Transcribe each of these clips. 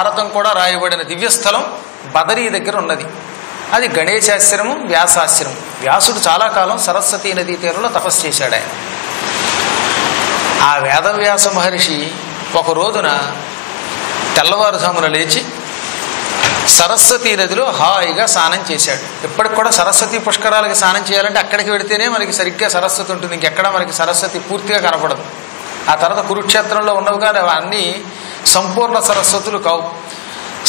భారతం కూడా రాయబడిన దివ్యస్థలం బదరీ దగ్గర ఉన్నది. అది గణేశాశ్రమం, వ్యాసాశ్రమం. వ్యాసుడు చాలా కాలం సరస్వతీ నదీ తీరంలో తపస్సు చేశాడు. ఆయన ఆ వేదవ్యాస మహర్షి ఒక రోజున తెల్లవారుజామున లేచి సరస్వతీ నదిలో హాయిగా స్నానం చేశాడు. ఇప్పటికి కూడా సరస్వతి పుష్కరాలకి స్నానం చేయాలంటే అక్కడికి వెడితేనే మనకి సరిగ్గా సరస్వతి ఉంటుంది. ఇంకెక్కడ మనకి సరస్వతి పూర్తిగా కనపడదు. ఆ తర్వాత కురుక్షేత్రంలో ఉన్నవి కానీ అన్నీ సంపూర్ణ సరస్వతులు కావు.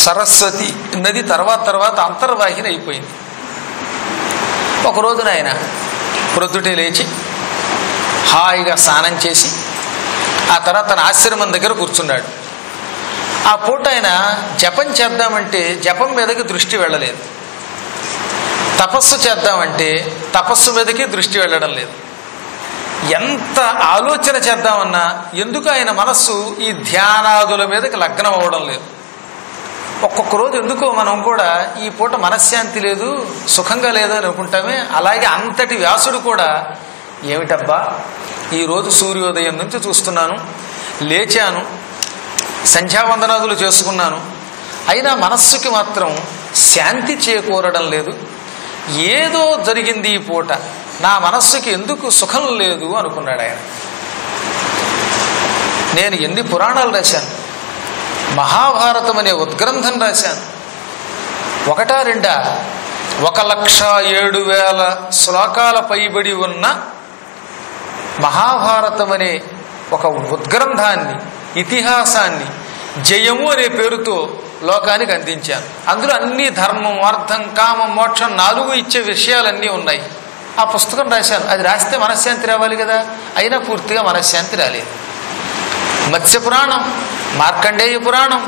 సరస్వతి నది తర్వాత అంతర్వాహిని అయిపోయింది. ఒక రోజున ఆయన ప్రొద్దుటే లేచి హాయిగా స్నానం చేసి ఆ తర్వాత తన ఆశ్రమం దగ్గర కూర్చున్నాడు. ఆ పూట ఆయన జపం చేద్దామంటే జపం మీదకి దృష్టి వెళ్ళలేదు, తపస్సు చేద్దామంటే తపస్సు మీదకి దృష్టి వెళ్ళడం లేదు. ఎంత ఆలోచన చేద్దామన్నా ఎందుకు ఆయన మనస్సు ఈ ధ్యానాదుల మీదకి లగ్నం అవ్వడం లేదు. ఒక్కొక్క రోజు ఎందుకో మనం కూడా ఈ పూట మనశ్శాంతి లేదు, సుఖంగా లేదు అని అనుకుంటామే. అలాగే అంతటి వ్యాసుడు కూడా ఏమిటబ్బా ఈరోజు సూర్యోదయం నుంచి చూస్తున్నాను, లేచాను, సంధ్యావందనాదులు చేసుకున్నాను, అయినా మనస్సుకి మాత్రం శాంతి చేకూరడం లేదు. ఏదో జరిగింది ఈ పూట, నా మనస్సుకి ఎందుకు సుఖం లేదు అనుకున్నాడు ఆయన. నేను ఎన్ని పురాణాలు రాశాను, మహాభారతం అనే ఉద్గ్రంథం రాశాను, 1-2 1,07,000 శ్లోకాల పైబడి ఉన్న మహాభారతం అనే ఒక ఉద్గ్రంథాన్ని, ఇతిహాసాన్ని జయము అనే పేరుతో లోకానికి అందించాను. అందులో అన్ని ధర్మం, అర్థం, కామం, మోక్షం 4 ఇచ్చే విషయాలన్నీ ఉన్నాయి. ఆ పుస్తకం రాశాను. అది రాస్తే మనశ్శాంతి రావాలి కదా, అయినా పూర్తిగా మనశ్శాంతి రాలేదు. మత్స్య పురాణం, మార్కండేయ పురాణం,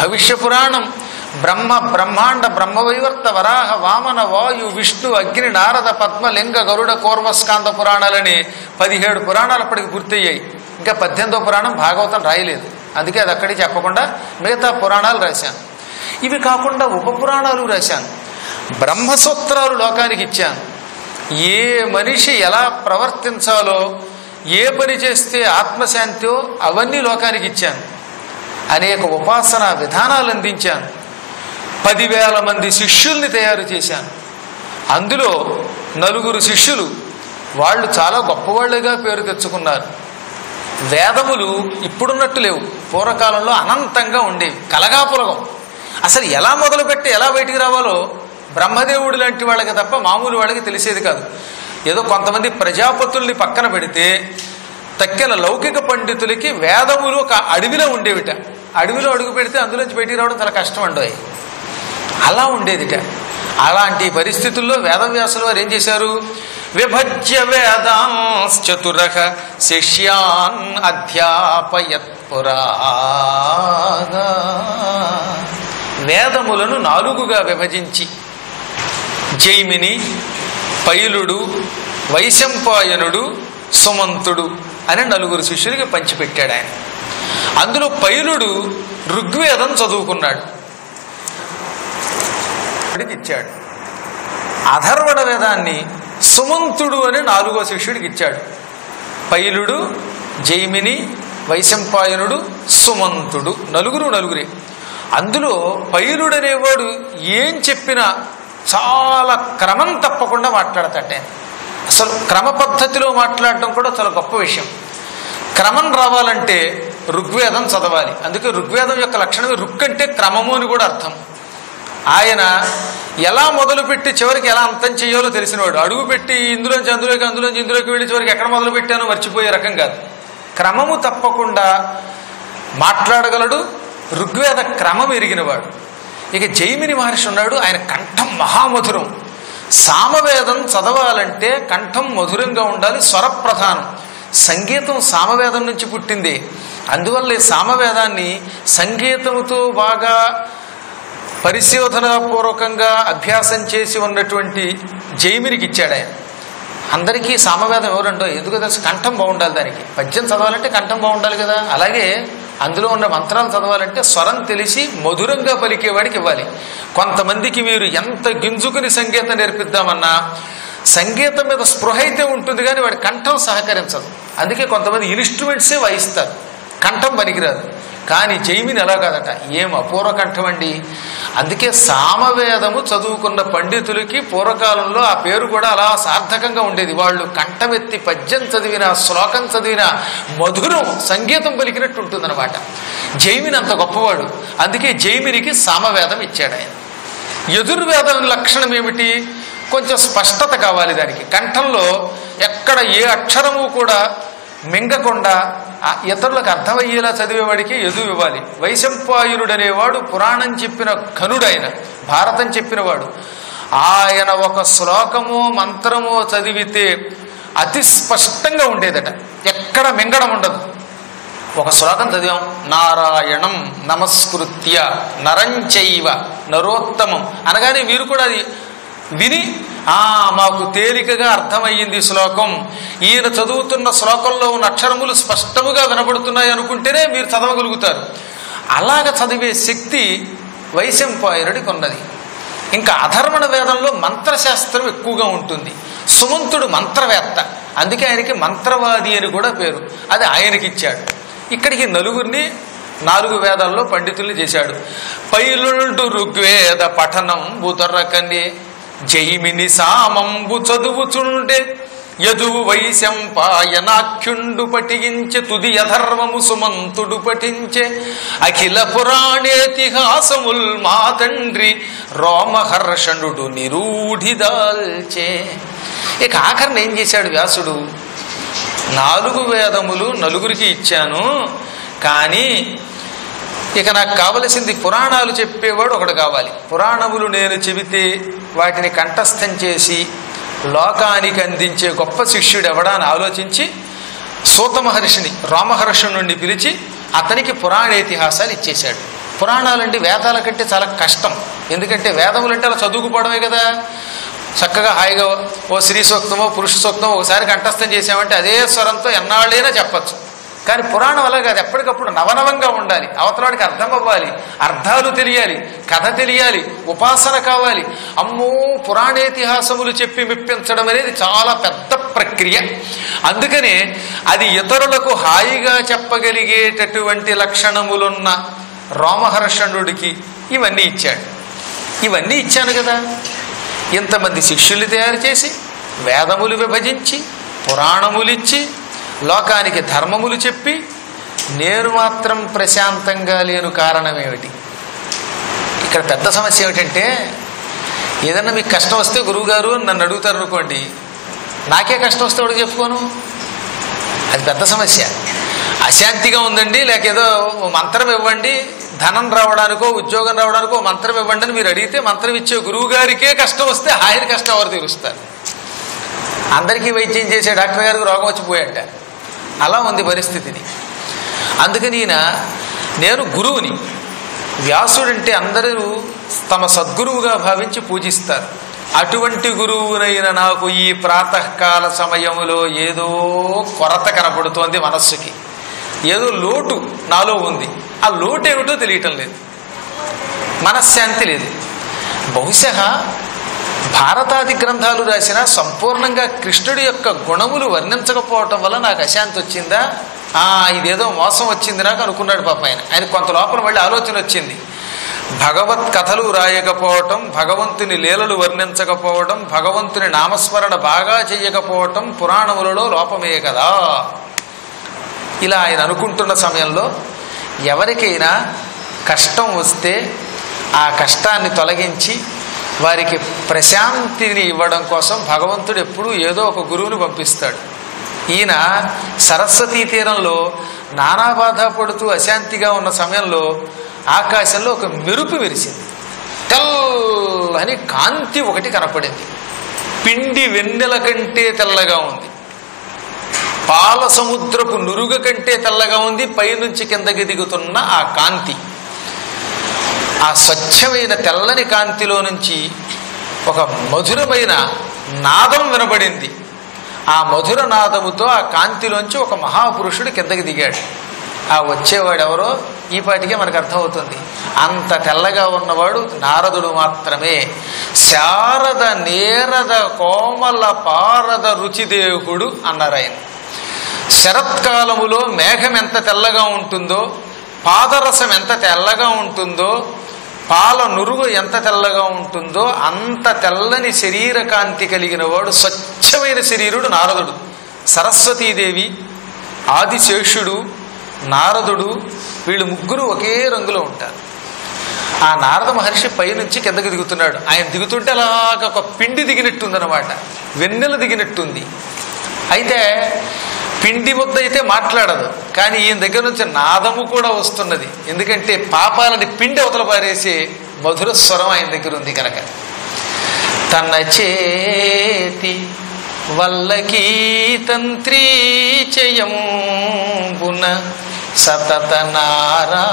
భవిష్య పురాణం, బ్రహ్మాండ బ్రహ్మవైవర్త వరాహ వామన వాయు విష్ణు అగ్ని నారద పద్మ లింగ గరుడ కూర్మస్కాంద పురాణాలని 17 పురాణాలు అప్పటికి పూర్తయ్యాయి. ఇంకా 18వ పురాణం భాగవతం రాయలేదు. అందుకే అది అక్కడికి చెప్పకుండా మిగతా పురాణాలు రాశాను. ఇవి కాకుండా ఉప పురాణాలు రాశాను. బ్రహ్మసూత్రాలు లోకానికి ఇచ్చాను. ఏ మనిషి ఎలా ప్రవర్తించాలో, ఏ పని చేస్తే ఆత్మశాంతో అవన్నీ లోకానికి ఇచ్చాను. అనేక ఉపాసనా విధానాలు అందించాను. 10,000 మంది శిష్యుల్ని తయారు చేశాను. అందులో 4 శిష్యులు వాళ్ళు చాలా గొప్పవాళ్ళుగా పేరు తెచ్చుకున్నారు. వేదములు ఇప్పుడున్నట్టు లేవు, పూర్వకాలంలో అనంతంగా ఉండేవి, కలగాపులగం. అసలు ఎలా మొదలుపెట్టి ఎలా బయటికి రావాలో బ్రహ్మదేవుడు లాంటి వాళ్ళకి తప్ప మామూలు వాళ్ళకి తెలిసేది కాదు. ఏదో కొంతమంది ప్రజాపతుల్ని పక్కన పెడితే తక్కిన లౌకిక పండితులకి వేదములు ఒక అడవిలో ఉండేవిట. అడవిలో అడుగు పెడితే అందులోంచి బయటికి రావడం చాలా కష్టం అండోయ్. అలా ఉండేదిట. అలాంటి పరిస్థితుల్లో వేదవ్యాసులు వారు ఏం చేశారు? విభజ్య వేదాంశ్చతురః శిష్యాన్ అధ్యాపయత్ పురాగా. వేదములను 4గా విభజించి జైమిని, పైలుడు, వైశంపాయనుడు, సుమంతుడు అనే 4 శిష్యులకి పంచిపెట్టాడు ఆయన. అందులో పైలుడు ఋగ్వేదం చదువుకున్నాడు, ఇచ్చాడు. అథర్వణ వేదాన్ని సుమంతుడు అనే 4వ శిష్యుడికి ఇచ్చాడు. పైలుడు, జైమిని, వైశంపాయనుడు, సుమంతుడు, నలుగురే. అందులో పైలుడు అనేవాడు ఏం చెప్పినా చాలా క్రమం తప్పకుండా మాట్లాడతాడే. అసలు క్రమ పద్ధతిలో మాట్లాడడం కూడా చాలా గొప్ప విషయం. క్రమం రావాలంటే ఋగ్వేదం చదవాలి. అందుకే ఋగ్వేదం యొక్క లక్షణమే రుక్ అంటే క్రమము అని కూడా అర్థం. ఆయన ఎలా మొదలుపెట్టి చివరికి ఎలా అంతం చేయాలో తెలిసినవాడు. అడుగుపెట్టి అందులోంచి ఇందులోకి వెళ్ళి చివరికి ఎక్కడ మొదలు పెట్టానో మర్చిపోయే రకం కాదు. క్రమము తప్పకుండా మాట్లాడగలడు, ఋగ్వేద క్రమం ఎరిగినవాడు. ఇక జైమిని మహర్షి ఉన్నాడు, ఆయన కంఠం మహామధురం. సామవేదం చదవాలంటే కంఠం మధురంగా ఉండాలి, స్వరప్రధానం. సంగీతం సామవేదం నుంచి పుట్టింది. అందువల్ల సామవేదాన్ని సంగీతముతో బాగా పరిశోధనాపూర్వకంగా అభ్యాసం చేసి ఉన్నటువంటి జైమినికి ఇచ్చాడు ఆయన. అందరికీ సామవేదం ఎవరంటో ఎందుకు తెలుసు? కంఠం బాగుండాలి. దానికి పద్యం చదవాలంటే కంఠం బాగుండాలి కదా. అలాగే అందులో ఉన్న మంత్రాలు చదవాలంటే స్వరం తెలిసి మధురంగా పలికేవాడికి ఇవ్వాలి. కొంతమందికి మీరు ఎంత గింజుకుని సంగీతం నేర్పిద్దామన్నా సంగీతం మీద స్పృహ అయితే ఉంటుంది కానీ వాడి కంఠం సహకరించదు. అందుకే కొంతమంది ఇన్స్ట్రుమెంట్సే వాయిస్తారు, కంఠం పనికిరాదు. కానీ జైమిని ఎలా కాదట, ఏం అపూర్వ కంఠం అండి. అందుకే సామవేదము చదువుకున్న పండితులకి పూర్వకాలంలో ఆ పేరు కూడా అలా సార్థకంగా ఉండేది. వాళ్ళు కంఠమెత్తి పద్యం చదివిన, శ్లోకం చదివిన మధురం సంగీతం పలికినట్టు ఉంటుందన్నమాట. జైమిని అంత గొప్పవాడు. అందుకే జైమినికి సామవేదం ఇచ్చాడు ఆయన. యజుర్వేదం లక్షణం ఏమిటి? కొంచెం స్పష్టత కావాలి దానికి. కంఠంలో ఎక్కడ ఏ అక్షరము కూడా మింగకుండా ఇతరులకు అర్థమయ్యేలా చదివేవాడికి యజువు ఇవ్వాలి. వైశంపాయనుడు అనేవాడు పురాణం చెప్పిన ఘనుడైన, భారతం చెప్పినవాడు. ఆయన ఒక శ్లోకమో మంత్రమో చదివితే అతి స్పష్టంగా ఉండేదట, ఎక్కడ మింగడం ఉండదు. ఒక శ్లోకం చదివాం, నారాయణం నమస్కృత్య నరంచైవ నరోత్తమం అనగానే మీరు కూడా అది విని మాకు తేలికగా అర్థమయ్యింది శ్లోకం, ఈయన చదువుతున్న శ్లోకంలో ఉన్న అక్షరములు స్పష్టముగా వినబడుతున్నాయి అనుకుంటేనే మీరు చదవగలుగుతారు. అలాగ చదివే శక్తి వైశంపాయనుడికి ఉన్నది. ఇంకా అధర్వణ వేదంలో మంత్రశాస్త్రం ఎక్కువగా ఉంటుంది. సుమంతుడు మంత్రవేత్త, అందుకే ఆయనకి మంత్రవాది అని కూడా పేరు. అది ఆయనకి ఇచ్చాడు. ఇక్కడికి నలుగురిని 4 వేదాల్లో పండితుల్ని చేశాడు. పైలుండు ఋగ్వేద పఠనం బుదరకనే జైమిని సామంబు చదువుచుండే యదువు వైశంపాయనాఖ్యుండు పఠించే తుది అధర్వము సుమంతుడు పఠించే అఖిల పురాణేతిహాసముల్ మా తండ్రి రోమహర్షణుడు నిరూఢిదాల్చే. ఇక ఆఖరిని ఏం చేశాడు వ్యాసుడు? 4 వేదములు నలుగురికి ఇచ్చాను, కానీ ఇక నాకు కావలసింది పురాణాలు చెప్పేవాడు ఒకడు కావాలి. పురాణములు నేను చెబితే వాటిని కంఠస్థం చేసి లోకానికి అందించే గొప్ప శిష్యుడు ఎవడా అని ఆలోచించి సూత మహర్షిని, రామహర్షణుడిని పిలిచి అతనికి పురాణేతిహాసాలు ఇచ్చేశాడు. పురాణాలండి వేదాల కంటే చాలా కష్టం. ఎందుకంటే వేదములంటే అలా చదువుకుపోవడమే కదా. చక్కగా హాయిగా ఓ స్త్రీ సూక్తమో పురుష సూక్తమో ఒకసారి కంఠస్థం చేసామంటే అదే స్వరంతో ఎన్నాళ్ళైనా చెప్పచ్చు. కానీ పురాణం అలా కాదు, ఎప్పటికప్పుడు నవనవంగా ఉండాలి, అవతలాడికి అర్థం అవ్వాలి, అర్థాలు తెలియాలి, కథ తెలియాలి, ఉపాసన కావాలి. అమ్మో, పురాణేతిహాసములు చెప్పి మెప్పించడం అనేది చాలా పెద్ద ప్రక్రియ. అందుకనే అది ఇతరులకు హాయిగా చెప్పగలిగేటటువంటి లక్షణములున్న రోమహర్షణుడికి ఇవన్నీ ఇచ్చాడు. ఇవన్నీ ఇచ్చాను కదా, ఇంతమంది శిష్యుల్ని తయారు చేసి వేదములు విభజించి పురాణములిచ్చి లోకానికి ధర్మములు చెప్పి నేను మాత్రం ప్రశాంతంగా లేను. కారణం ఏమిటి? ఇక్కడ పెద్ద సమస్య ఏమిటంటే, ఏదన్నా మీకు కష్టం వస్తే గురువుగారు నన్ను అడుగుతారు అనుకోండి, నాకే కష్టం వస్తే వాడికి చెప్పుకోను. అది పెద్ద సమస్య. అశాంతిగా ఉందండి, లేక ఏదో మంత్రం ఇవ్వండి, ధనం రావడానికో ఉద్యోగం రావడానికో మంత్రం ఇవ్వండి అని మీరు అడిగితే మంత్రం ఇచ్చే గురువు గారికే కష్టం వస్తే ఆయన కష్టం ఎవరు తీరుస్తారు? అందరికీ వైద్యం చేసే డాక్టర్ గారికి రోగం వచ్చిపోయాట. అలా ఉంది పరిస్థితిని. అందుకని నేను గురువుని, వ్యాసుడంటే అందరూ తమ సద్గురువుగా భావించి పూజిస్తారు. అటువంటి గురువునైన నాకు ఈ ప్రాతకాల సమయంలో ఏదో కొరత కనపడుతోంది. మనస్సుకి ఏదో లోటు నాలో ఉంది. ఆ లోటు ఏమిటో తెలియటం లేదు, మనశ్శాంతి లేదు. బహుశా భారతాది గ్రంథాలు రాసినా సంపూర్ణంగా కృష్ణుడి యొక్క గుణములు వర్ణించకపోవటం వల్ల నాకు అశాంతి వచ్చిందా, ఇదేదో మోసం వచ్చింది నాకు అనుకున్నాడు పాప ఆయన. ఆయన కొంత లోపల మళ్ళీ ఆలోచన వచ్చింది. భగవత్ కథలు రాయకపోవటం, భగవంతుని లీలలు వర్ణించకపోవటం, భగవంతుని నామస్మరణ బాగా చెయ్యకపోవటం పురాణములలో లోపమే కదా. ఇలా ఆయన అనుకుంటున్న సమయంలో ఎవరికైనా కష్టం వస్తే ఆ కష్టాన్ని తొలగించి వారికి ప్రశాంతిని ఇవ్వడం కోసం భగవంతుడు ఎప్పుడూ ఏదో ఒక గురువుని పంపిస్తాడు. ఈయన సరస్వతీ తీరంలో నానా బాధ పడుతూ అశాంతిగా ఉన్న సమయంలో ఆకాశంలో ఒక మెరుపు విరిసింది. తెల్లని కాంతి ఒకటి కనపడింది. పిండి వెన్నెల కంటే తెల్లగా ఉంది, పాల సముద్రపు నురుగ కంటే తెల్లగా ఉంది. పైనుంచి కిందకి దిగుతున్న ఆ కాంతి, ఆ స్వచ్ఛమైన తెల్లని కాంతిలో నుంచి ఒక మధురమైన నాదం వినబడింది. ఆ మధుర నాదముతో ఆ కాంతిలోంచి ఒక మహాపురుషుడు కిందకి దిగాడు. ఆ వచ్చేవాడు ఎవరో ఈ పాటికే మనకు అర్థమవుతుంది. అంత తెల్లగా ఉన్నవాడు నారదుడు మాత్రమే. శారద నేరద కోమల పారద రుచిదేహుడు అన్నారు ఆయన. శరత్కాలములో మేఘం ఎంత తెల్లగా ఉంటుందో పాదరసం ఎంత తెల్లగా ఉంటుందో, పాల నురుగు ఎంత తెల్లగా ఉంటుందో అంత తెల్లని శరీర కాంతి కలిగిన వాడు, స్వచ్ఛమైన శరీరుడు నారదుడు. సరస్వతీదేవి, ఆదిశేషుడు, నారదుడు వీళ్ళు ముగ్గురు ఒకే రంగులో ఉంటారు. ఆ నారద మహర్షి పైనుంచి కిందకి దిగుతున్నాడు. ఆయన దిగుతుంటే అలాగ ఒక పిండి దిగినట్టుందనమాట, వెన్నెల దిగినట్టుంది. అయితే పిండి ముద్ద అయితే మాట్లాడదు, కానీ ఈయన దగ్గర నుంచి నాదము కూడా వస్తున్నది. ఎందుకంటే పాపాలని పిండి అవతల పారేసి మధుర స్వరం ఆయన దగ్గర ఉంది కనుక. తన చేతి వల్లకీ తంత్రీ చయంబున సతత నారాయణ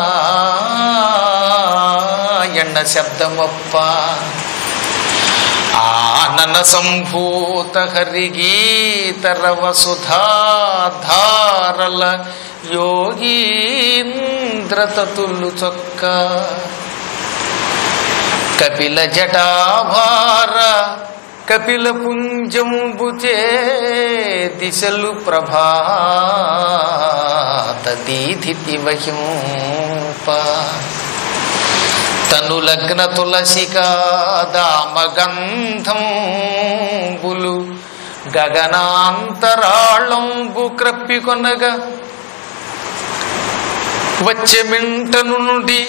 శబ్దమప్ప ఆనన సంభూత హరిగీతరవ సుధాధారల యోగీంద్రతతులు చొక్క కపిల జటాభార కపిల పుంజంబుచే దిశలు ప్రభాత దీధితి వహింప తను లగ్న తులసికా దామగంధంబులు గగనాంతరాళంబు క్రప్పికొనగా వచ్చే మింట నుండి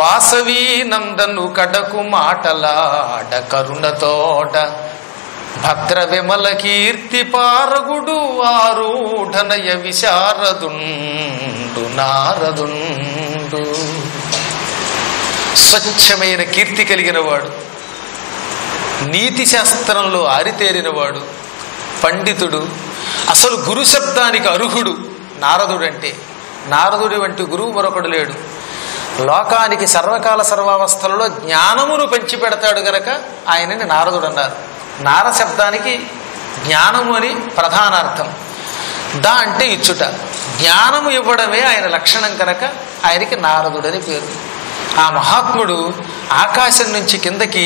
వాసవీ నందను కడకు మాటలాడ కరుణతోడ భద్ర విమల కీర్తి పారగుడు ఆరూఢనయ విశారదుండు నారదుండు. స్వచ్ఛమైన కీర్తి కలిగిన వాడు, నీతి శాస్త్రంలో ఆరితేరినవాడు, పండితుడు, అసలు గురు శబ్దానికి అర్హుడు నారదుడంటే. నారదుడి వంటి గురువు మరొకడు లేడు. లోకానికి సర్వకాల సర్వావస్థలలో జ్ఞానమును పంచిపెడతాడు గనక ఆయనని నారదుడు అన్నారు. నార శబ్దానికి జ్ఞానము అని ప్రధానార్థం. దా అంటే ఇచ్చుట, జ్ఞానము ఇవ్వడమే ఆయన లక్షణం కనుక ఆయనకి నారదుడని పేరు. ఆ మహాత్ముడు ఆకాశం నుంచి కిందకి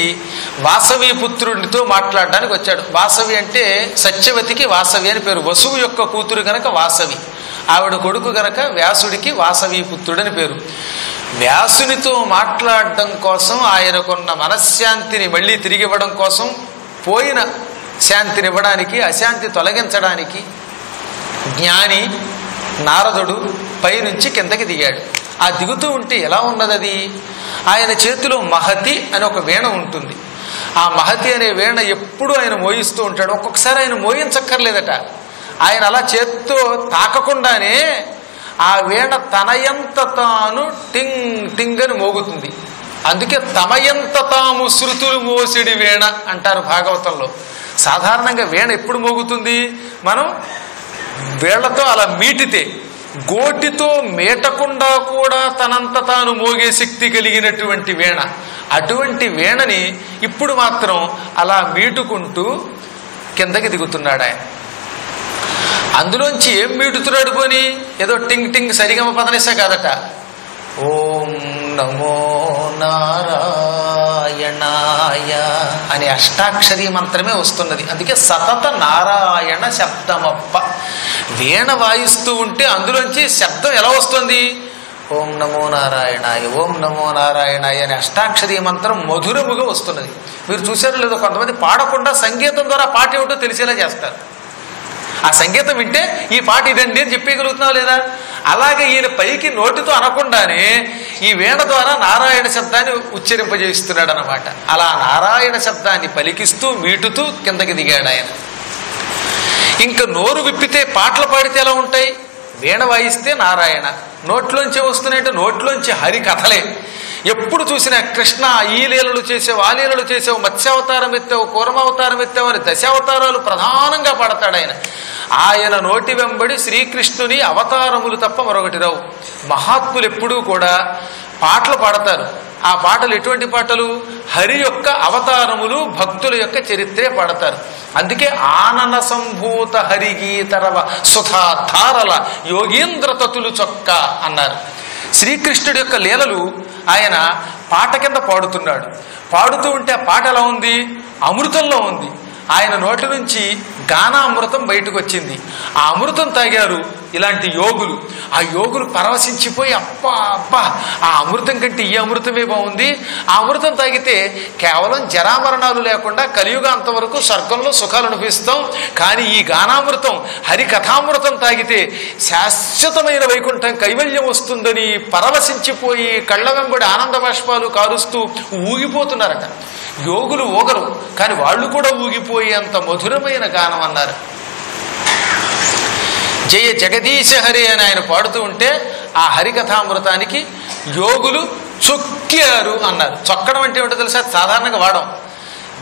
వాసవి పుత్రుడితో మాట్లాడడానికి వచ్చాడు. వాసవి అంటే సత్యవతికి వాసవి అని పేరు. వసువు యొక్క కూతురు గనక వాసవి, ఆవిడ కొడుకు గనక వ్యాసుడికి వాసవి పుత్రుడని పేరు. వ్యాసునితో మాట్లాడడం కోసం, ఆయనకున్న మనశ్శాంతిని మళ్ళీ తిరిగి ఇవ్వడం కోసం, పోయిన శాంతిని ఇవ్వడానికి, అశాంతి తొలగించడానికి జ్ఞాని నారదుడు పైనుంచి కిందకి దిగాడు. ఆ దిగుతూ ఉంటే ఎలా ఉన్నది అది? ఆయన చేతిలో మహతి అని ఒక వీణ ఉంటుంది. ఆ మహతి అనే వీణ ఎప్పుడు ఆయన మోయిస్తూ ఉంటాడు. ఒక్కొక్కసారి ఆయన మోయించక్కర్లేదట, ఆయన అలా చేత్తో తాకకుండానే ఆ వీణ తనయంత తాను టింగ్ టింగ్ అని మోగుతుంది. అందుకే తమయంత తాము శృతులు మోసిడి వీణ అంటారు భాగవతంలో. సాధారణంగా వీణ ఎప్పుడు మోగుతుంది? మనం వీళ్లతో అలా మీటితే, గోటితో మీటకుండా కూడా తనంత తాను మోగే శక్తి కలిగినటువంటి వీణ. అటువంటి వీణని ఇప్పుడు మాత్రం అలా మీటుకుంటూ కిందకి దిగుతున్నాడు ఆయన. అందులోంచి ఏం మీటుతున్నాడు పోని? ఏదో టింగ్ టింగ్ సరిగమ పదనిసా కాదట. ఓం నమో నారాయణాయ అనే అష్టాక్షరీ మంత్రమే వస్తున్నది. అందుకే సతత నారాయణ శబ్దమప్ప. వీణ వాయిస్తూ ఉంటే అందులోంచి శబ్దం ఎలా వస్తుంది? ఓం నమో నారాయణాయ, ఓం నమో నారాయణాయ అనే అష్టాక్షరీ మంత్రం మధురముగా వస్తున్నది. మీరు చూసారో లేదో, కొంతమంది పాడకుండా సంగీతం ద్వారా పాట ఏమిటో తెలిసేలా చేస్తారు. ఆ సంగీతం వింటే ఈ పాట ఇదండి అని చెప్పగలుగుతున్నావు లేదా? అలాగే ఈయన పైకి నోటితో అనకుండానే ఈ వీణ ద్వారా నారాయణ శబ్దాన్ని ఉచ్చరింపజేస్తున్నాడు అన్నమాట. అలా నారాయణ శబ్దాన్ని పలికిస్తూ మీటుతూ కిందకి దిగాడు ఆయన. ఇంకా నోరు విప్పితే పాటలు పాడితే ఎలా ఉంటాయి? వీణ వాయిస్తే నారాయణ, నోట్లోంచి వస్తున్నాయంటే నోట్లోంచి హరి కథలే. ఎప్పుడు చూసినా కృష్ణ ఈ లీలలు చేసావు, ఆ లీలలు చేసావు, మత్స్యావతారం ఎత్తావు, కూరమావతారం ఎత్తావు అని దశావతారాలు ప్రధానంగా పాడతాడు ఆయన. ఆయన నోటి వెంబడి శ్రీకృష్ణుని అవతారములు తప్ప మరొకటి రావు. మహాత్ములు ఎప్పుడూ కూడా పాటలు పాడతారు. ఆ పాటలు ఎటువంటి పాటలు? హరి యొక్క అవతారములు, భక్తుల యొక్క చరిత్రే పాడతారు. అందుకే ఆనన సంభూత హరిగీతరవ సుధాధారల యోగీంద్ర తతులు చొక్క అన్నారు. శ్రీకృష్ణుడి యొక్క లీలలు ఆయన పాట కింద పాడుతున్నాడు. పాడుతూ ఉంటే ఆ పాట ఎలా ఉంది? అమృతంలో ఉంది. ఆయన నోటి నుంచి గానామృతం బయటకు వచ్చింది. ఆ అమృతం తాగారు ఇలాంటి యోగులు. ఆ యోగులు పరవశించిపోయి అబ్బా అబ్బా ఆ అమృతం కంటే ఈ అమృతమే బాగుంది, ఆ అమృతం తాగితే కేవలం జరామరణాలు లేకుండా కలియుగాంతం వరకు స్వర్గంలో సుఖాలు అనుభవిస్తాం, కానీ ఈ గానామృతం హరికథామృతం తాగితే శాశ్వతమైన వైకుంఠం కైవల్యం వస్తుందని పరవశించిపోయి కళ్ళ వెంబడి ఆనంద బాష్పాలు కారుస్తూ ఊగిపోతున్నారట. యోగులు ఊగరు, కానీ వాళ్ళు కూడా ఊగిపోయేంత మధురమైన గానం అన్నారు. జయ జగదీశ హరి అని ఆయన పాడుతూ ఉంటే ఆ హరికథామృతానికి యోగులు చొక్కారు అన్నారు. చొక్కడం అంటే ఏమిటో తెలుసా? సాధారణంగా వాడం.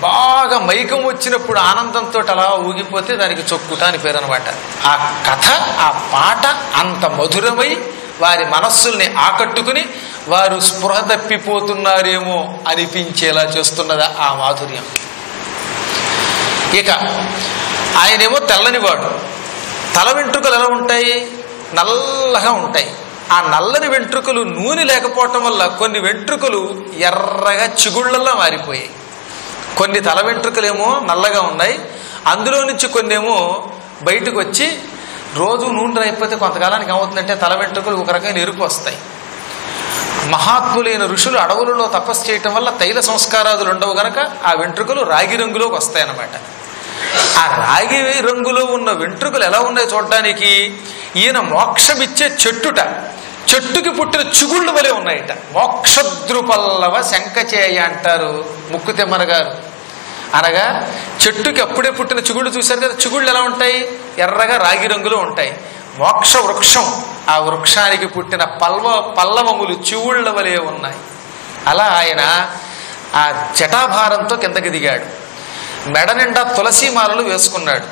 బాగా మైకం వచ్చినప్పుడు ఆనందంతో అలా ఊగిపోతే దానికి చొక్కుట అని పేరు అనమాట. ఆ కథ, ఆ పాట అంత మధురమై వారి మనస్సుల్ని ఆకట్టుకుని వారు స్పృహ తప్పిపోతున్నారేమో అనిపించేలా చేస్తున్నదా ఆ మాధుర్యం. ఇక ఆయనేమో తెల్లనివాడు. తల వెంట్రుకలు ఎలా ఉంటాయి? నల్లగా ఉంటాయి. ఆ నల్లని వెంట్రుకలు నూనె లేకపోవటం వల్ల కొన్ని వెంట్రుకలు ఎర్రగా చిగుళ్లలో మారిపోయాయి. కొన్ని తల వెంట్రుకలేమో నల్లగా ఉన్నాయి, అందులో నుంచి కొన్ని ఏమో బయటకు వచ్చి రోజు నూనె అయిపోతే కొంతకాలానికి ఏమవుతుందంటే తల వెంట్రుకలు ఒక రకమైన ఎరుపు వస్తాయి. మహాత్ములైన ఋషులు అడవులలో తపస్సు చేయటం వల్ల తైల సంస్కారాదులు ఉండవు గనక ఆ వెంట్రుకలు రాగి రంగులోకి వస్తాయన్నమాట. ఆ రాగి రంగులో ఉన్న వెంట్రుకలు ఎలా ఉన్నాయో చూడడానికి ఈయన మోక్షమిచ్చే చెట్టుకి పుట్టిన చిగుళ్ళు వలె ఉన్నాయట. మోక్షద్రుపల్లవ శంఖచేయ అంటారు ముక్కుతెమ్మన గారు. అనగా చెట్టుకి అప్పుడే పుట్టిన చిగుళ్ళు చూశారు కదా, చిగుళ్ళు ఎలా ఉంటాయి? ఎర్రగా రాగి రంగులో ఉంటాయి. మోక్ష వృక్షం, ఆ వృక్షానికి పుట్టిన పల్లవములు చివుళ్ల వలె ఉన్నాయి. అలా ఆయన ఆ జటాభారంతో కిందకి దిగాడు. మెడ నిండా తులసిమాలలు వేసుకున్నాడు.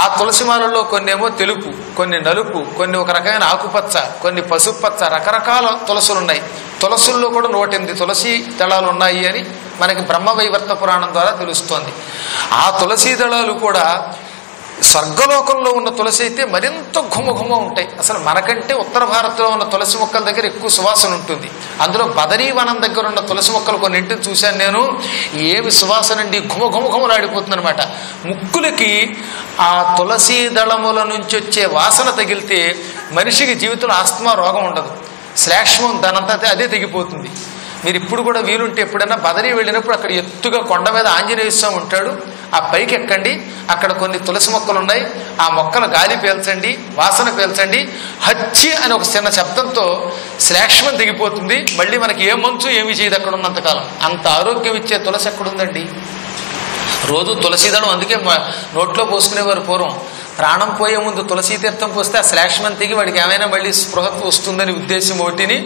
ఆ తులసిమాలలో కొన్నేమో తెలుపు, కొన్ని నలుపు, కొన్ని ఒక రకమైన ఆకుపచ్చ, కొన్ని పసుపు పచ్చ, రకరకాల తులసులు ఉన్నాయి. తులసుల్లో కూడా 108 తులసి దళాలు ఉన్నాయి అని మనకి బ్రహ్మవైవర్త పురాణం ద్వారా తెలుస్తోంది. ఆ తులసి దళాలు కూడా స్వర్గలోకంలో ఉన్న తులసి అయితే మరింత ఘుమఘుమ ఉంటాయి. అసలు మనకంటే ఉత్తర భారత్లో ఉన్న తులసి మొక్కల దగ్గర ఎక్కువ సువాసన ఉంటుంది. అందులో బదరీవనం దగ్గర ఉన్న తులసి మొక్కలు కొన్నింటిని చూశాను నేను. ఏమి సువాసన అండి, ఘుమఘుమఘుమలాడిపోతుంది అనమాట. ముక్కులకి ఆ తులసి దళముల నుంచి వచ్చే వాసన తగిలితే మనిషికి జీవితంలో ఆస్తమా రోగం ఉండదు. శ్లేష్మం దానంతా అదే తెగిపోతుంది. మీరు ఇప్పుడు కూడా వీలుంటే ఎప్పుడైనా బదరీ వెళ్ళినప్పుడు అక్కడ ఎత్తుగా కొండ మీద ఆంజనేయ స్వామి ఉంటాడు, ఆ పైకి ఎక్కండి. అక్కడ కొన్ని తులసి మొక్కలు ఉన్నాయి. ఆ మొక్కలు గాలి పీల్చండి, వాసన పీల్చండి. హచ్చి అని ఒక చిన్న శబ్దంతో శ్లేష్మం దిగిపోతుంది. మళ్ళీ మనకి ఏ మంచు ఏమి చేయదు అక్కడ ఉన్నంతకాలం. అంత ఆరోగ్యం ఇచ్చే తులసి ఎక్కడుందండి? రోజు తులసీదళం అందుకే నోట్లో పోసుకునేవారు పూర్వం. ప్రాణం పోయే ముందు తులసీ తీర్థం పోస్తే ఆ శ్లేష్మం తిగి వాడికి ఏమైనా మళ్ళీ స్పృహ వస్తుందని ఉద్దేశం ఒకటిని.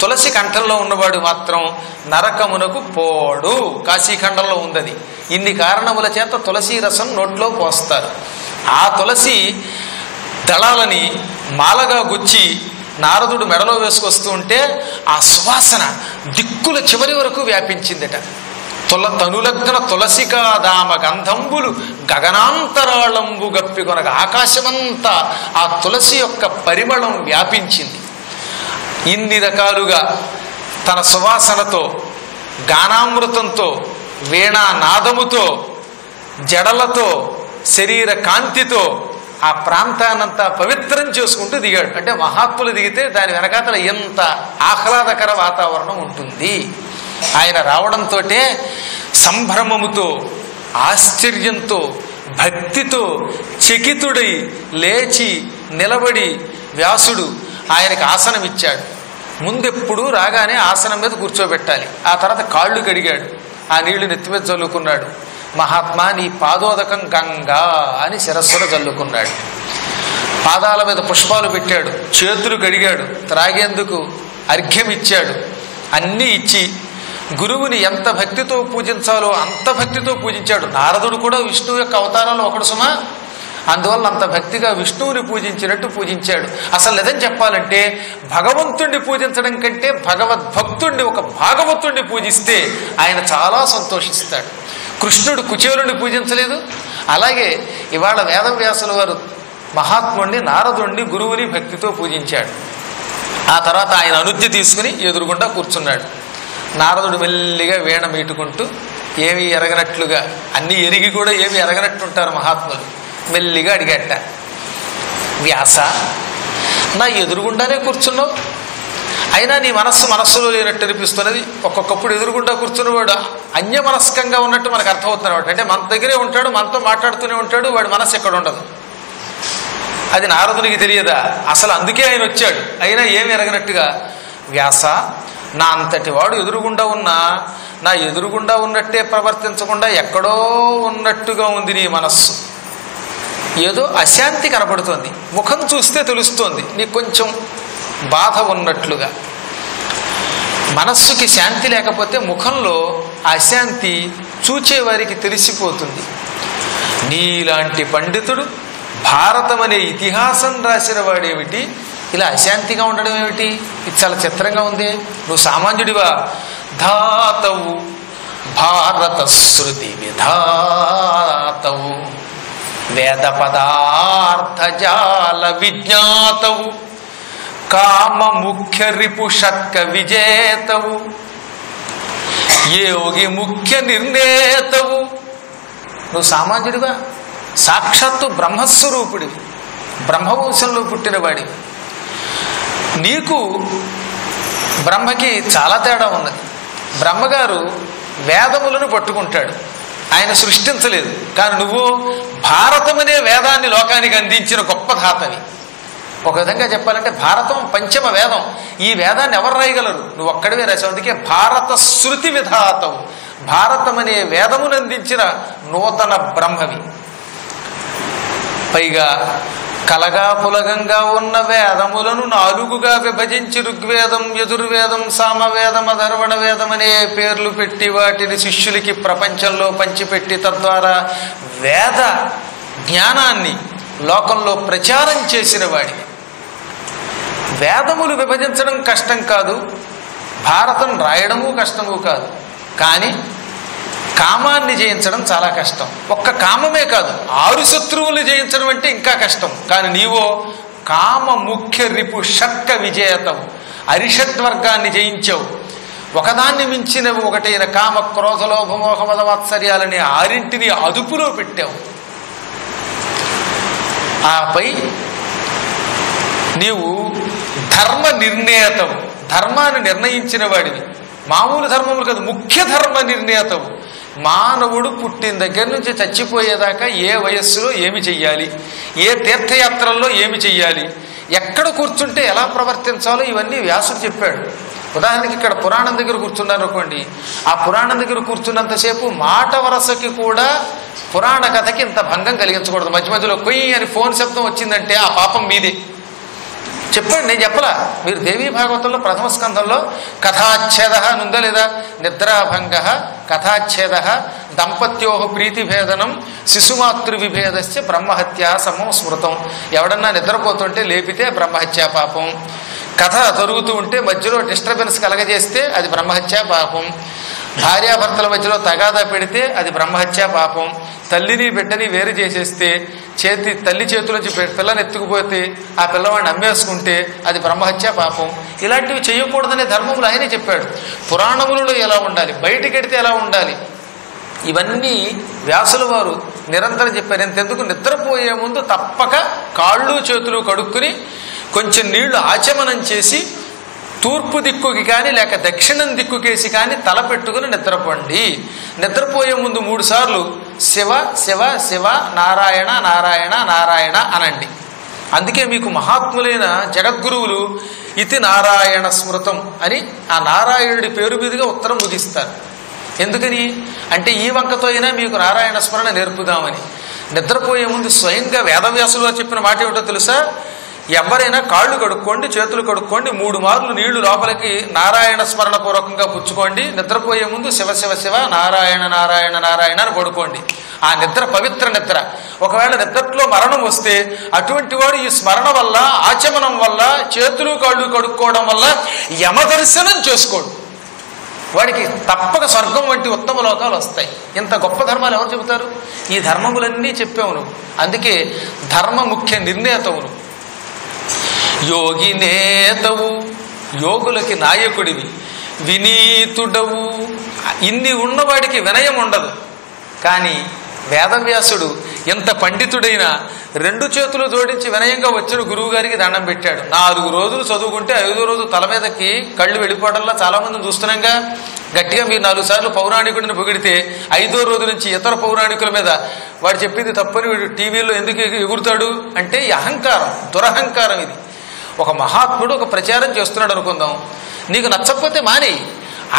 తులసి కంఠంలో ఉన్నవాడు మాత్రం నరకమునకు పోడు. కాశీఖండంలో ఉందది. ఇన్ని కారణముల చేత తులసి రసం నోట్లో పోస్తారు. ఆ తులసి దళాలని మాలగా గుచ్చి నారదుడు మెడలో వేసుకొస్తూ ఉంటే ఆ సువాసన దిక్కుల చివరి వరకు వ్యాపించిందట. తనులగ్న తులసికా దామ గంధంబులు గగనాంతరాళంబు గప్పి కొనగా ఆకాశమంతా ఆ తులసి యొక్క పరిమళం వ్యాపించింది. ఇన్ని రకాలుగా తన సువాసనతో, గానామృతంతో, వీణానాదముతో, జడలతో, శరీర కాంతితో ఆ ప్రాంతాన్నంతా పవిత్రం చేసుకుంటూ దిగాడు. అంటే మహాత్ములు దిగితే దాని వెనకాతల ఎంత ఆహ్లాదకర వాతావరణం ఉంటుంది. ఆయన రావడంతో సంభ్రమముతో, ఆశ్చర్యంతో, భక్తితో చకితుడై లేచి నిలబడి వ్యాసుడు ఆయనకు ఆసనం ఇచ్చాడు. ముందెప్పుడు రాగానే ఆసనం మీద కూర్చోబెట్టాలి. ఆ తర్వాత కాళ్ళు కడిగాడు, ఆ నీళ్లు నెత్తి మీద చల్లుకున్నాడు. మహాత్మా నీ పాదోదకం గంగా అని శిరస్సును చల్లుకున్నాడు. పాదాల మీద పుష్పాలు పెట్టాడు, చేతులు కడిగాడు, త్రాగేందుకు అర్ఘ్యం ఇచ్చాడు. అన్నీ ఇచ్చి గురువుని ఎంత భక్తితో పూజించాలో అంత భక్తితో పూజించాడు. నారదుడు కూడా విష్ణువు యొక్క అవతారాలు ఒకడు సుమా, అందువల్ల అంత భక్తిగా విష్ణువుని పూజించినట్టు పూజించాడు. అసలు నిజం చెప్పాలంటే భగవంతుణ్ణి పూజించడం కంటే భగవద్భక్తుణ్ణి, ఒక భాగవతుణ్ణి పూజిస్తే ఆయన చాలా సంతోషిస్తాడు. కృష్ణుడు కుచేలుని పూజించలేదు. అలాగే ఇవాళ వేదవ్యాసుల వారు మహాత్ముడిని, నారదుణ్ణి, గురువుని భక్తితో పూజించాడు. ఆ తర్వాత ఆయన అనుజ్ఞ తీసుకుని ఎదురుగుండా కూర్చున్నాడు. నారదుడు మెల్లిగా వీణ మీటుకుంటూ ఏమీ ఎరగనట్లుగా, అన్నీ ఎరిగి కూడా ఏమి ఎరగనట్టుంటారు మహాత్ములు, మెల్లిగా అడిగట, వ్యాస నా ఎదురుగుండానే కూర్చున్నావు, అయినా నీ మనస్సులో లేనట్టు అనిపిస్తున్నది. ఒక్కొక్కప్పుడు ఎదురుగుండా కూర్చున్నవాడు అన్యమనస్కంగా ఉన్నట్టు మనకు అర్థమవుతున్నవాడు. అంటే మన దగ్గరే ఉంటాడు, మనతో మాట్లాడుతూనే ఉంటాడు, వాడి మనస్సు ఎక్కడ ఉండదు. అది నారదునికి తెలియదా? అసలు అందుకే ఆయన వచ్చాడు. అయినా ఏమి ఎరగనట్టుగా, వ్యాస, నా అంతటి వాడు ఎదురుగుండా ఉన్నా నా ఎదురుగుండా ఉన్నట్టే ప్రవర్తించకుండా ఎక్కడో ఉన్నట్టుగా ఉంది నీ మనస్సు. ఏదో అశాంతి కనపడుతోంది, ముఖం చూస్తే తెలుస్తోంది నీకు కొంచెం బాధ ఉన్నట్లుగా. మనస్సుకి శాంతి లేకపోతే ముఖంలో అశాంతి చూచేవారికి తెలిసిపోతుంది. నీలాంటి పండితుడు భారతం అనే ఇతిహాసం రాసిన వాడేమిటి, ఇలా అశాంతిగా ఉండడం ఏమిటి? ఇది చాలా చిత్రంగా ఉంది. నువ్వు సామాన్యుడివా? ధాతవు భారత శృతి విధాతవు వేద పదార్థ జాల విజ్ఞాతవు కామ ముఖ్య రిపు షట్క విజేతవు యోగి ముఖ్య నిర్ణేతవు. నువ్వు సామాన్యుడివా? సాక్షాత్తు బ్రహ్మస్వరూపుడివి, బ్రహ్మవంశంలో పుట్టినవాడివి. నీకు బ్రహ్మకి చాలా తేడా ఉన్నది. బ్రహ్మగారు వేదములను పట్టుకుంటాడు, ఆయన సృష్టించలేదు. కానీ నువ్వు భారతం అనే వేదాన్ని లోకానికి అందించిన గొప్ప ధాతవి. ఒక విధంగా చెప్పాలంటే భారతం పంచమ వేదం. ఈ వేదాన్ని ఎవరు రాయగలరు? నువ్వు ఒక్కడివే రాసావు. అందుకే భారత శృతి విధాతవు, భారతం అనే వేదమును అందించిన నూతన బ్రహ్మవి. పైగా కలగా పులగంగా ఉన్న వేదములను 4గా విభజించి ఋగ్వేదం, యజుర్వేదం, సామవేదం, అధర్వణ వేదం అనే పేర్లు పెట్టి వాటిని శిష్యులకి ప్రపంచంలో పంచిపెట్టి తద్వారా వేద జ్ఞానాన్ని లోకంలో ప్రచారం చేసిన వాడివి. వేదములు విభజించడం కష్టం కాదు, భారతం రాయడము కష్టము కాదు. కానీ కామాన్ని జయించడం చాలా కష్టం. ఒక్క కామమే కాదు, 6 శత్రువులు జయించడం అంటే ఇంకా కష్టం. కానీ నీవో కామ ముఖ్య రిపు షట్క విజేతవు, అరిషడ్వర్గాన్ని జయించావు. ఒకదాన్ని మించినవి ఒకటైన కామ క్రోధ లోభ మోహ మద వాత్సర్యాలని 6ంటిని అదుపులో పెట్టావు. ఆపై నీవు ధర్మ నిర్ణేతవు, ధర్మాన్ని నిర్ణయించిన వాడివి. మామూలు ధర్మములు కాదు, ముఖ్య ధర్మ నిర్ణేతవు. మానవుడు పుట్టిన దగ్గర నుంచి చచ్చిపోయేదాకా ఏ వయస్సులో ఏమి చెయ్యాలి, ఏ తీర్థయాత్రల్లో ఏమి చెయ్యాలి, ఎక్కడ కూర్చుంటే ఎలా ప్రవర్తించాలో ఇవన్నీ వ్యాసుడు చెప్పాడు. ఉదాహరణకి ఇక్కడ పురాణం దగ్గర కూర్చున్నారు అనుకోండి, ఆ పురాణం దగ్గర కూర్చున్నంతసేపు మాట వరసకి కూడా పురాణ కథకి ఇంత భంగం కలిగించకూడదు. మధ్య మధ్యలో కొయ్యి అని ఫోన్ శబ్దం వచ్చిందంటే ఆ పాపం మీదే. చెప్పండి, నేను చెప్పలా. మీరు దేవీ భాగవతంలో ప్రథమ స్కంధంలో కథాచ్ఛేద అని ఉందా లేదా? నిద్రాభంగ కథాచ్ఛేద దంపత్యో ప్రీతిభేదనం శిశుమాతృ విభేదస్య బ్రహ్మహత్య సమం స్మృతం. ఎవడన్నా నిద్రపోతుంటే లేపితే బ్రహ్మహత్యా పాపం, కథ జరుగుతూ ఉంటే మధ్యలో డిస్టర్బెన్స్ కలగజేస్తే అది బ్రహ్మహత్యా పాపం, భార్యాభర్తల మధ్యలో తగాదా పెడితే అది బ్రహ్మహత్యా పాపం, తల్లిని బిడ్డని వేరు చేసేస్తే తల్లి చేతిలోంచి పిల్లని ఎత్తుకుపోతే ఆ పిల్లవాడిని అమ్మేసుకుంటే అది బ్రహ్మహత్యా పాపం. ఇలాంటివి చేయకూడదనే ధర్మములు ఆయనే చెప్పాడు. పురాణములలో ఎలా ఉండాలి, బయటికెడితే ఎలా ఉండాలి, ఇవన్నీ వ్యాసుల వారు నిరంతరం చెప్పారు. ఎంతెందుకు నిద్రపోయే ముందు తప్పక కాళ్ళు చేతులు కడుక్కుని కొంచెం నీళ్లు ఆచమనం చేసి తూర్పు దిక్కుకి కానీ లేక దక్షిణం దిక్కుకేసి కానీ తల పెట్టుకుని నిద్రపోండి. నిద్రపోయే ముందు 3 సార్లు శివ శివ శివ నారాయణ నారాయణ నారాయణ అనండి. అందుకే మీకు మహాత్ములైన జగద్గురువులు ఇతి నారాయణ స్మృతం అని ఆ నారాయణుడి పేరు మీదుగా ఉత్తరం ముగిస్తారు. ఎందుకని అంటే ఈ వంకతో అయినా మీకు నారాయణ స్మరణ నేర్పుదామని. నిద్రపోయే ముందు స్వయంగా వేదవ్యాసులు వారు చెప్పిన మాట ఏమిటో తెలుసా? ఎవరైనా కాళ్ళు కడుక్కోండి, చేతులు కడుక్కోండి, 3 మార్లు నీళ్లు లోపలికి నారాయణ స్మరణ పూర్వకంగా పుచ్చుకోండి. నిద్రపోయే ముందు శివ శివ శివ నారాయణ నారాయణ నారాయణ అని పడుకోండి. ఆ నిద్ర పవిత్ర నిద్ర. ఒకవేళ నిద్రలో మరణం వస్తే అటువంటి వాడు ఈ స్మరణ వల్ల, ఆచమనం వల్ల, చేతులు కాళ్ళు కడుక్కోవడం వల్ల యమదర్శనం చేసుకోడు. వాడికి తప్పక స్వర్గం వంటి ఉత్తమ లోకాలు వస్తాయి. ఇంత గొప్ప ధర్మాలు ఎవరు చెబుతారు? ఈ ధర్మములన్నీ చెప్పావు నువ్వు. అందుకే ధర్మ ముఖ్య నిర్ణేతవును, యోగి నేతవు, యోగులకి నాయకుడివి, వినీతుడవు. ఇన్ని ఉన్నవాడికి వినయం ఉండదు. కానీ వేదవ్యాసుడు ఎంత పండితుడైనా 2 చేతులు జోడించి వినయంగా వచ్చిన గురువు గారికి దండం పెట్టాడు. 4 రోజులు చదువుకుంటే 5వ రోజు తల మీదకి కళ్ళు వెళ్ళిపోవడంలో చాలా మందిని చూస్తున్నాంగా. గట్టిగా మీరు 4 సార్లు పౌరాణికుడిని పొగిడితే 5వ రోజు నుంచి ఇతర పౌరాణికుల మీద వాడు చెప్పింది తప్పని వీడు టీవీలో ఎందుకు ఎగురుతాడు అంటే ఈ అహంకారం, దురహంకారం. ఇది ఒక మహాత్ముడు ఒక ప్రచారం చేస్తున్నాడు అనుకుందాం, నీకు నచ్చకపోతే మానేయి,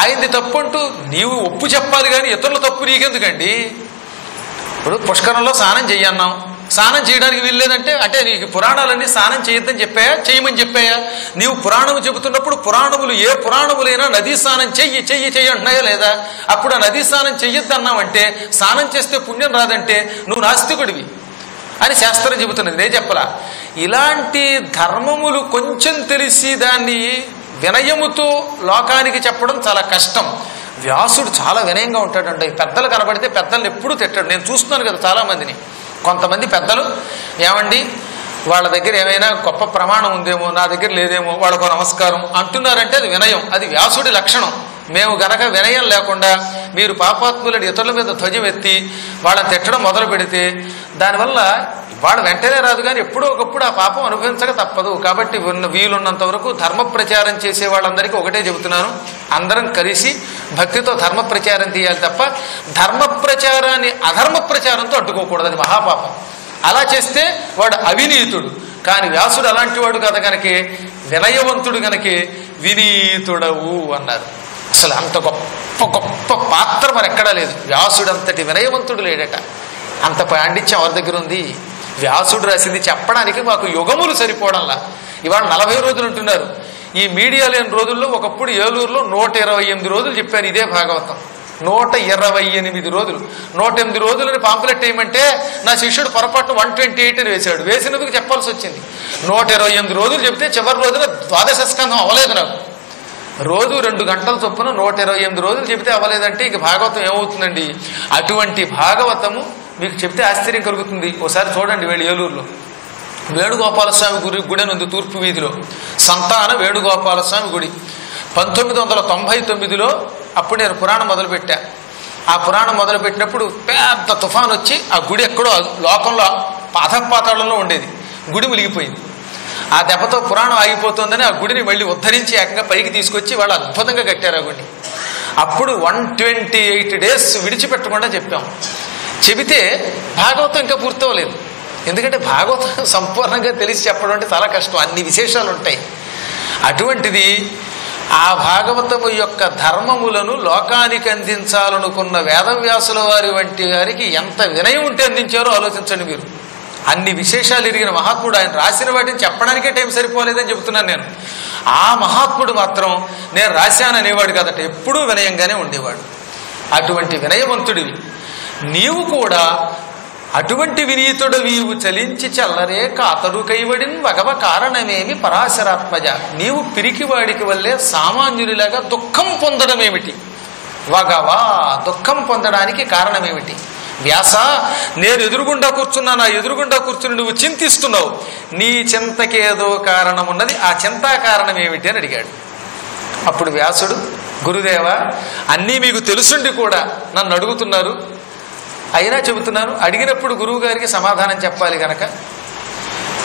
ఆయనది తప్పు అంటూ నీవు ఒప్పు చెప్పాలి కానీ ఇతరుల తప్పు నీకెందుకండి. ఇప్పుడు పుష్కరంలో స్నానం చెయ్యన్నాం, స్నానం చేయడానికి వీల్లేదంటే అంటే నీకు పురాణాలన్నీ స్నానం చేయొద్దని చెప్పాయా, చేయమని చెప్పాయా? నీవు పురాణము చెబుతున్నప్పుడు పురాణములు ఏ పురాణములైనా నదీ స్నానం చెయ్యి చెయ్యి చెయ్యి అంటున్నాయా లేదా? అప్పుడు ఆ నదీ స్నానం చెయ్యొద్దన్నావంటే, స్నానం చేస్తే పుణ్యం రాదంటే నువ్వు నాస్తికుడివి అని శాస్త్రం చెబుతున్నది, నేను చెప్పలా. ఇలాంటి ధర్మములు కొంచెం తెలిసి దాన్ని వినయముతో లోకానికి చెప్పడం చాలా కష్టం. వ్యాసుడు చాలా వినయంగా ఉంటాడండి. పెద్దలు కనబడితే పెద్దల్ని ఎప్పుడూ తిట్టాడు. నేను చూస్తున్నాను కదా చాలా మందిని. కొంతమంది పెద్దలు ఏమండి వాళ్ళ దగ్గర ఏమైనా గొప్ప ప్రమాణం ఉందేమో, నా దగ్గర లేదేమో, వాళ్ళకు నమస్కారం అంటున్నారంటే అది వినయం, అది వ్యాసుడి లక్షణం. మేము గనక వినయం లేకుండా మీరు పాపాత్ములని ఇతరుల మీద ధ్వజం ఎత్తి వాళ్ళని తిట్టడం మొదలు పెడితే దానివల్ల వాళ్ళు వెంటనే రాదు కానీ ఎప్పుడో ఒకప్పుడు ఆ పాపం అనుభవించక తప్పదు. కాబట్టి వీలున్నంత వరకు ధర్మ ప్రచారం చేసే వాళ్ళందరికీ ఒకటే చెబుతున్నాను, అందరం కలిసి భక్తితో ధర్మ ప్రచారం తీయాలి తప్ప ధర్మ ప్రచారాన్ని అధర్మ ప్రచారంతో అడ్డుకోకూడదు, అది మహాపాపం. అలా చేస్తే వాడు అవినీతుడు. కానీ వ్యాసుడు అలాంటి వాడు కదా కనుకే వినయవంతుడు కనుకే వినీతుడవు అన్నారు. అసలు అంత గొప్ప గొప్ప పాత్ర మరి ఎక్కడా లేదు. వ్యాసుడు అంతటి వినయవంతుడు లేడట. అంత పాండిత్యం ఎవరి దగ్గర ఉంది? వ్యాసుడు రాసింది చెప్పడానికి మాకు యుగములు సరిపోవడంలా. ఇవాళ 40 రోజులు అంటున్నారు. ఈ మీడియా లేని రోజుల్లో ఒకప్పుడు ఏలూరులో 128 రోజులు చెప్పారు ఇదే భాగవతం. 128 రోజులు. 108 రోజులని పాంపులెట్ వేయమంటే నా శిష్యుడు పొరపాటు 128 అని వేశాడు. వేసినందుకు చెప్పాల్సి వచ్చింది. 128 రోజులు చెప్తే చివరి రోజున 12వ స్కంధం అవ్వలేదు నాకు. రోజు 2 గంటల చొప్పున 128 రోజులు చెబితే అవ్వలేదంటే ఇక భాగవతం ఏమవుతుందండి? అటువంటి భాగవతము మీకు చెప్తే ఆశ్చర్యం కలుగుతుంది. ఒకసారి చూడండి, వెళ్ళి ఏలూరులో వేణుగోపాలస్వామి గుడి అని ఉంది, తూర్పు వీధిలో సంతాన వేణుగోపాలస్వామి గుడి. 1999లో అప్పుడు నేను పురాణం మొదలుపెట్టా. ఆ పురాణం మొదలుపెట్టినప్పుడు పెద్ద తుఫాన్ వచ్చి ఆ గుడి ఎక్కడో లోకంలో అధపాతాళంలో ఉండేది. గుడి మునిగిపోయింది. ఆ దెబ్బతో పురాణం ఆగిపోతుందని ఆ గుడిని మళ్ళీ ఉద్ధరించి ఏకంగా పైకి తీసుకొచ్చి వాళ్ళు అద్భుతంగా కట్టారు ఆ గుడిని. అప్పుడు 128 డేస్ విడిచిపెట్టకుండా చెప్పాం. చెబితే భాగవతం ఇంకా పూర్తవలేదు. ఎందుకంటే భాగవతం సంపూర్ణంగా తెలిసి చెప్పడం అంటే చాలా కష్టం, అన్ని విశేషాలు ఉంటాయి. అటువంటిది ఆ భాగవతము యొక్క ధర్మములను లోకానికి అందించాలనుకున్న వేదవ్యాసుల వారి వంటి వారికి ఎంత వినయం ఉంటే అందించారో ఆలోచించండి మీరు. అన్ని విశేషాలు ఎరిగిన మహాత్ముడు, ఆయన రాసిన వాటిని చెప్పడానికే టైం సరిపోలేదని చెబుతున్నాను నేను. ఆ మహాత్ముడు మాత్రం నేను రాశాననేవాడు కదట, ఎప్పుడూ వినయంగానే ఉండేవాడు. అటువంటి వినయవంతుడివి నీవు కూడా. అటువంటి వినీతుడవీవు చలించి చల్లరే కాతడు కైవడిన్ వగవ కారణమేమి పరాశరాత్మజ. నీవు పిరికివాడికి వల్లే సామాన్యునిలాగా దుఃఖం పొందడం ఏమిటి? వగవా దుఃఖం పొందడానికి కారణమేమిటి? వ్యాస, నేను ఎదురుగుండా కూర్చున్నా, నా ఎదురుగుండా కూర్చుని నువ్వు చింతిస్తున్నావు, నీ చింతకేదో కారణం ఉన్నది, ఆ చింతా కారణం ఏమిటి అని అడిగాడు. అప్పుడు వ్యాసుడు, గురుదేవ, అన్నీ మీకు తెలుసుండి కూడా నన్ను అడుగుతున్నారు, అయినా చెబుతున్నాను. అడిగినప్పుడు గురువు గారికి సమాధానం చెప్పాలి గనక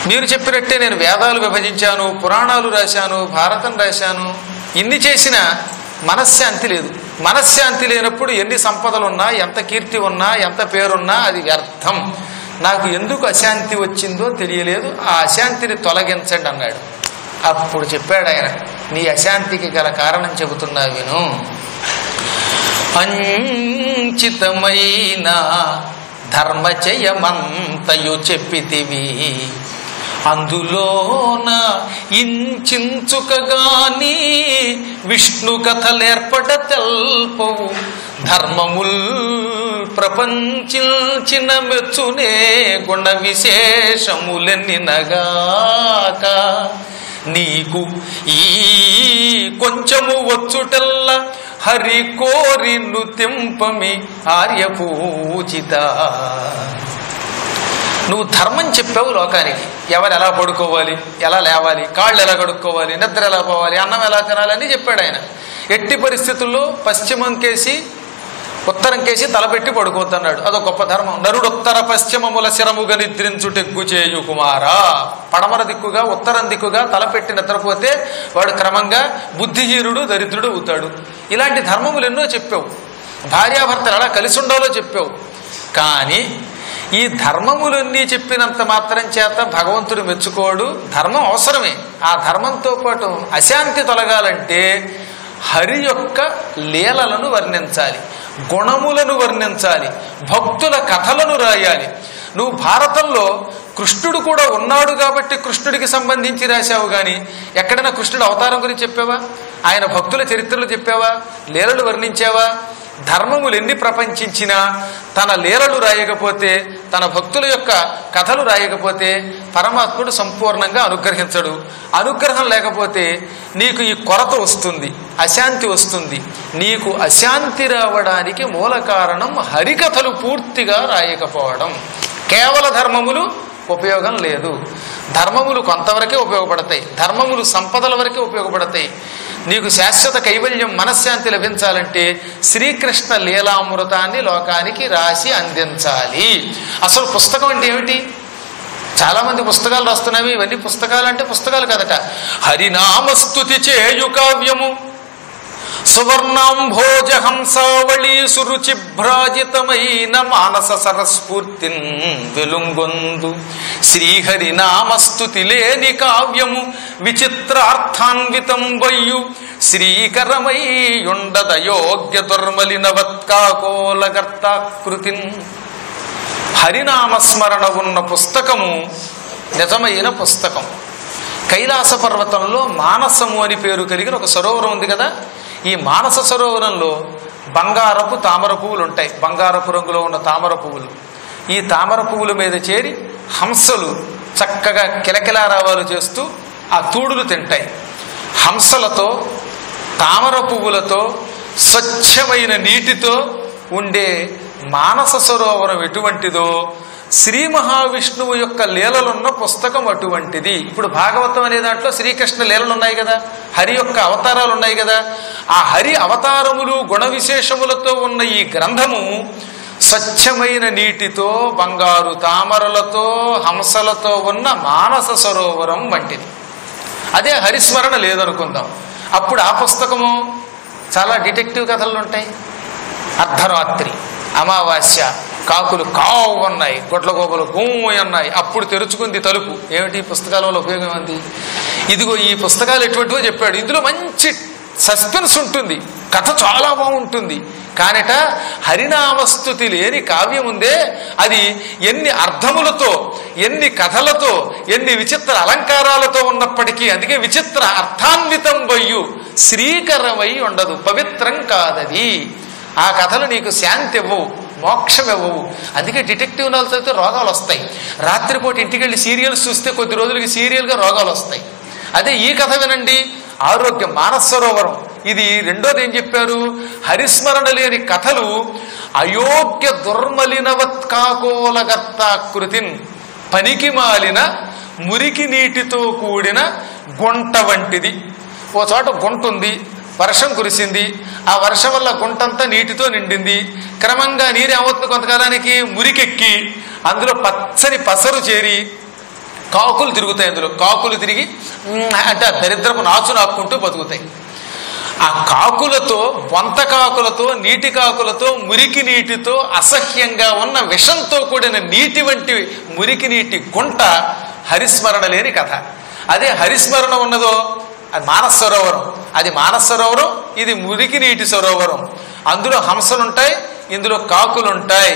మీరు చెప్పినట్టే నేను వేదాలు విభజించాను, పురాణాలు రాశాను, భారతం రాశాను. ఇన్ని చేసినా మనశ్శాంతి లేదు. మనశ్శాంతి లేనప్పుడు ఎన్ని సంపదలున్నా, ఎంత కీర్తి ఉన్నా, ఎంత పేరున్నా అది వ్యర్థం. నాకు ఎందుకు అశాంతి వచ్చిందో తెలియలేదు, ఆ అశాంతిని తొలగించండి అన్నాడు. అప్పుడు చెప్పాడు ఆయన, నీ అశాంతికి గల కారణం చెబుతున్నా విను. అంచితమైన ధర్మచయమంతయు చెప్పితివి, అందులోన ఇంచుకగాని విష్ణు కథలేర్పడ తెల్పవు, ధర్మముల్ ప్రపంచించిన మెచ్చునే గుణ విశేషములెన్నినగాక, నీకు ఈ కొంచెము వచ్చుటల్ల హరి కోరి నృత్యంపమి ఆర్యపూజిత. నువ్వు ధర్మం చెప్పావు లోకానికి, ఎవరు ఎలా పడుకోవాలి, ఎలా లేవాలి, కాళ్ళు ఎలా కడుక్కోవాలి, నిద్ర ఎలా పోవాలి, అన్నం ఎలా తినాలి అని చెప్పాడు ఆయన. ఎట్టి పరిస్థితుల్లో పశ్చిమం కేసి ఉత్తరం కేసి తలపెట్టి పడుకోవద్దన్నాడు. అదొక గొప్ప ధర్మం. నరుడు ఉత్తర పశ్చిమముల శరముగా నిద్రించుటెగ్గు చేయు కుమారా. పడమర దిక్కుగా ఉత్తరం దిక్కుగా తలపెట్టి నిద్రపోతే వాడు క్రమంగా బుద్ధిహీనుడు దరిద్రుడు అవుతాడు. ఇలాంటి ధర్మములు ఎన్నో చెప్పావు. భార్యాభర్తలు ఎలా కలిసి ఉండాలో చెప్పావు. కానీ ఈ ధర్మములన్నీ చెప్పినంత మాత్రం చేత భగవంతుడు మెచ్చుకోడు. ధర్మం అవసరమే. ఆ ధర్మంతో పాటు అశాంతి తొలగాలంటే హరి యొక్క లీలలను వర్ణించాలి, గుణములను వర్ణించాలి, భక్తుల కథలను రాయాలి. నువ్వు భారతంలో కృష్ణుడు కూడా ఉన్నాడు కాబట్టి కృష్ణుడికి సంబంధించి రాశావు కానీ ఎక్కడైనా కృష్ణుడు అవతారం గురించి చెప్పావా? ఆయన భక్తుల చరిత్రలు చెప్పావా? లీలలు వర్ణించావా? ధర్మములు ఎన్ని ప్రపంచించినా తన లీలలు రాయకపోతే, తన భక్తుల యొక్క కథలు రాయకపోతే పరమాత్ముడు సంపూర్ణంగా అనుగ్రహించడు. అనుగ్రహం లేకపోతే నీకు ఈ కొరత వస్తుంది, అశాంతి వస్తుంది. నీకు అశాంతి రావడానికి మూల కారణం హరికథలు పూర్తిగా రాయకపోవడం. కేవల ధర్మములు ఉపయోగం లేదు. ధర్మములు కొంతవరకే ఉపయోగపడతాయి. ధర్మములు సంపదల వరకే ఉపయోగపడతాయి. నీకు శాశ్వత కైవల్యం, మనశ్శాంతి లభించాలంటే శ్రీకృష్ణ లీలామృతాన్ని లోకానికి రాసి అందించాలి. అసలు పుస్తకం అంటే ఏమిటి? చాలా మంది పుస్తకాలు రాస్తున్నవి. ఇవన్నీ పుస్తకాలు అంటే పుస్తకాలు కదట. హరినామస్తుతి చేయు కావ్యము సువర్ణాంభోజ హంసావళి సురుచిభ్రాజితమైన మానస సరస్ఫూర్తిన్ వెలుంగొందు శ్రీహరినామస్తుతి లేని కావ్యము విచిత్రార్థాన్వితం వయ్యు శ్రీకరమై యుండదయోగ్య దుర్మలినవత్కాకోలగర్తాకృతిన్. హరినామస్మరణ ఉన్న పుస్తకము నిజమైన పుస్తకం. కైలాస పర్వతంలో మానసము అని పేరు కలిగిన ఒక సరోవరం ఉంది కదా. ఈ మానస సరోవరంలో బంగారపు తామర పువ్వులు ఉంటాయి. బంగారపు రంగులో ఉన్న తామర పువ్వులు. ఈ తామర పువ్వుల మీద చేరి హంసలు చక్కగా కిలకిలారావాలు చేస్తూ ఆ తూడులు తింటాయి. హంసలతో, తామర పువ్వులతో, స్వచ్ఛమైన నీటితో ఉండే మానస సరోవరం ఎటువంటిదో శ్రీ మహావిష్ణువు యొక్క లీలలున్న పుస్తకం అటువంటిది. ఇప్పుడు భాగవతం అనే దాంట్లో శ్రీకృష్ణ లీలలు ఉన్నాయి కదా, హరి యొక్క అవతారాలు ఉన్నాయి కదా. ఆ హరి అవతారములు గుణ విశేషములతో ఉన్న ఈ గ్రంథము స్వచ్ఛమైన నీటితో, బంగారు తామరలతో, హంసలతో ఉన్న మానస సరోవరం వంటిది. అదే హరిస్మరణ లేదనుకుందాం. అప్పుడు ఆ పుస్తకము చాలా డిటెక్టివ్ కథలు ఉంటాయి. అర్ధరాత్రి, అమావాస్య, కాకులు కావు ఉన్నాయి, గొడ్ల గోపలు గోము ఉన్నాయి. అప్పుడు తెరుచుకుంది తలుపు. ఏమిటి పుస్తకాల వల్ల ఉపయోగం ఉంది? ఇదిగో ఈ పుస్తకాలు ఎటువంటివో చెప్పాడు. ఇందులో మంచి సస్పెన్స్ ఉంటుంది, కథ చాలా బాగుంటుంది. కానట హరినామస్తుతి లేని కావ్యం ఉందే, అది ఎన్ని అర్థములతో, ఎన్ని కథలతో, ఎన్ని విచిత్ర అలంకారాలతో ఉన్నప్పటికీ, అందుకే విచిత్ర అర్థాన్వితం వయ్యు శ్రీకరమై ఉండదు, పవిత్రం కాదది. ఆ కథలు నీకు శాంతి ఇవ్వవు, మోక్షం ఇవ్వవు. అందుకే డిటెక్టివ్ నవల్స్ అయితే రోగాలు వస్తాయి. రాత్రిపూట ఇంటికి వెళ్ళి సీరియల్స్ చూస్తే కొద్ది రోజులకి సీరియల్గా రోగాలు వస్తాయి. అదే ఈ కథ వినండి, ఆరోగ్యం. మానస సరోవరం ఇది. రెండోది ఏం చెప్పారు? హరిస్మరణ లేని కథలు అయోగ్య దుర్మలినవత్కాకోలగర్తాకృతిన్, పనికి మాలిన మురికి నీటితో కూడిన గుంట వంటిది. ఓ చోట గుంట ఉంది, వర్షం కురిసింది, ఆ వర్షం వల్ల గుంటంతా నీటితో నిండింది. క్రమంగా నీరు ఏమవుతుంది, కొంతకాలానికి మురికెక్కి అందులో పచ్చని పసరు చేరి కాకులు తిరుగుతాయి. అందులో కాకులు తిరిగి అంటే దరిద్రపు నాచు నాక్కుంటూ బతుకుతాయి. ఆ కాకులతో, బొంత కాకులతో, నీటి కాకులతో, మురికి నీటితో, అసహ్యంగా ఉన్న విషంతో కూడిన నీటి వంటి మురికి నీటి గుంట హరిస్మరణ లేని కథ. అదే హరిస్మరణ ఉన్నదో అది మానస సరోవరం. అది మానస సరోవరం, ఇది మురికి నీటి సరోవరం. అందులో హంసలుంటాయి, ఇందులో కాకులుంటాయి.